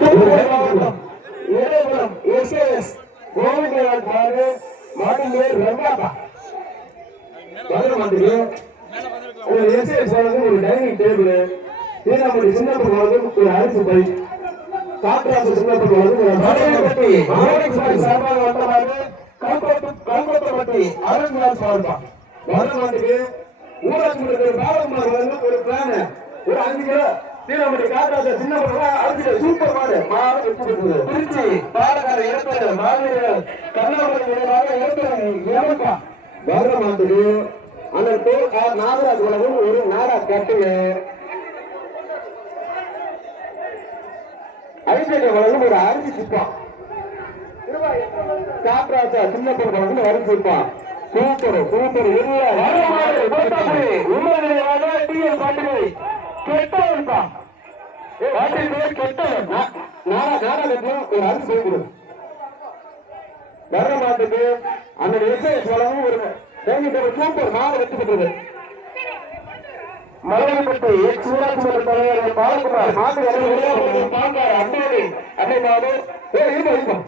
ஒரு dining table நம்முடைய சின்ன ஒரு அரிசி பை காற்றாசு சின்ன கல்கொட்டப்பட்டி அருண்ராஜ் வாழ்ப்பான் வருமானத்துக்கு ஊராட்சி ஒரு பிளான் ஒரு 5 கிலோ தீனமட்டி காற்றாசு சின்ன அரிசி சூப்பர் மாடு திருச்சி பாலக்கார இடத்துல மாவீரர் கர்நாடக இடத்துல வருமானத்துக்கு அந்த நாகராஜ் உலகம் ஒரு நாடா கட்டுங்க ஐபிஎல் வளர்ந்து ஒரு அரிசி சிப்பான் காற்றாசா சின்ன பொருள் அரிசி சிப்பான் சூப்பர் சூப்பர் ஒரு அரிசி போய்விடும் வர மாட்டுக்கு அந்த எஸ்ஐஎஸ் வளமும் ஒரு சூப்பர் மாடு வெற்றி பெற்றது மலையப்பட்டி சூராட்சி மன்ற தலைவர் பாலகுமார் மாட்டு பாங்கார் அண்ணாடி அன்னை மாடு இருக்கும்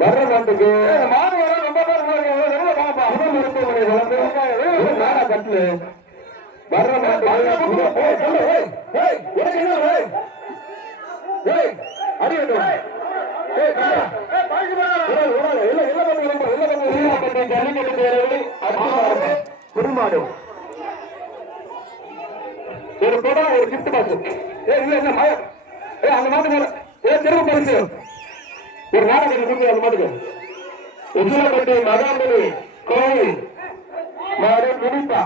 வர்ற மாட்டுக்கு மாடு ரொம்ப மருத்துவமனை வளர்ந்து நாடா கட்டு வர்ற மாட்டு குடும்பாடு ஒரு படம் ஒரு கிஃப்ட் பாக்ஸ் அந்த மாட்டுக்கு சிறப்பு பரிசு ஒரு நாடகம் இருக்கு அந்த மாட்டுக்கு உச்சிலப்பட்டி மகாபலி கோவில் மாடு முடிப்பா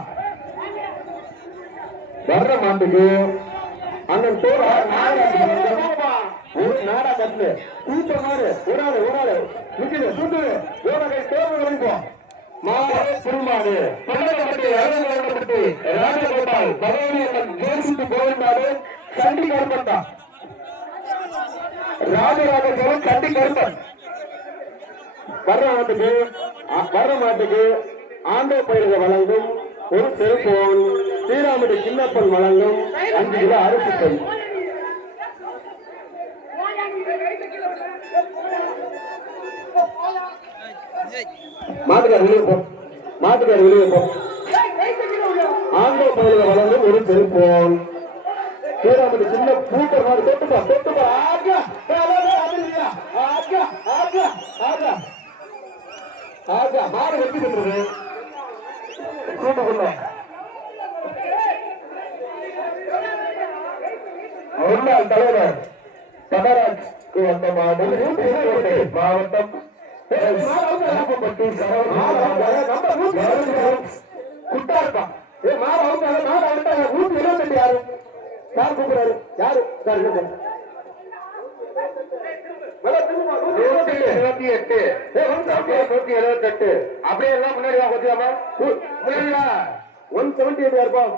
வர்ற மாட்டுக்கு அண்ணன் தோற ஒரு நாடா கட்டு சூப்பர் மாடு ஒரு ஆளு நிக்குது சுட்டு ஓரகை தோறு வரைக்கும் மாடு திருமாடு பள்ளப்பட்டி அழகப்பட்டி ராஜகோபால் பகவானி ஜெயசித்து கோவில் மாடு கண்டி கருப்பட்டா ராஜராஜன் கண்டி கருப்பன் வர்ற மாட்டுக்கு ஆண்டோ பயிர்க வழங்கும் ஒரு செல்போன் ஸ்ரீராமுடி சின்னப்பன் வழங்கும் 5 கிலோ அரிசி பை மாட்டுக்கார் வெளியே போ ஆண்டோ பயிர்க வழங்கும் ஒரு செல்போன் ஸ்ரீராமுடி சின்ன பூட்டர் மாடு தொட்டுப்பா மாடு வெற்றி பெற்றது கூட்டுக்குள்ள முன்னாள் தலைவர் தடராஜ் வந்த மாவட்டம் குட்டார்பா நூத்தி 28 யாரு சார் கூப்பிடுறாரு யாரு சார் 178 அப்படியே எல்லாம் முன்னாடி 178 இருப்போம்.